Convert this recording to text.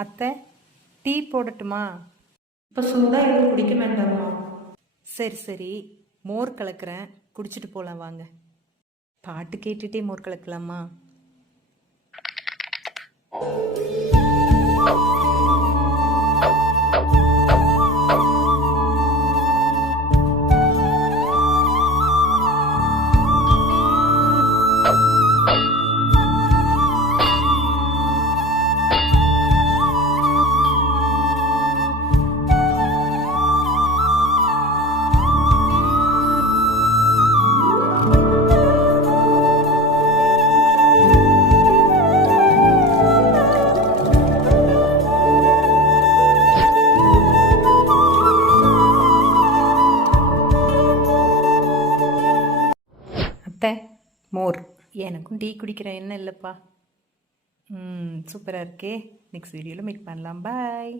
அத்தை, டீ போடட்டுமா? இப்போ சூடாக எதுவும் குடிக்க வேண்டாமா? சரி சரி, மோர் கலக்கிறேன், குடிச்சிட்டு போகலாம் வாங்க. பாட்டு கேட்டுகிட்டே மோர் கலக்கலாமா? அத்தை, மோர். எனக்கும் டீ குடிக்கிற எண்ணம் இல்லைப்பா. சூப்பராக இருக்கே. நெக்ஸ்ட் வீடியோவில் மீட் பண்ணலாம். பாய்.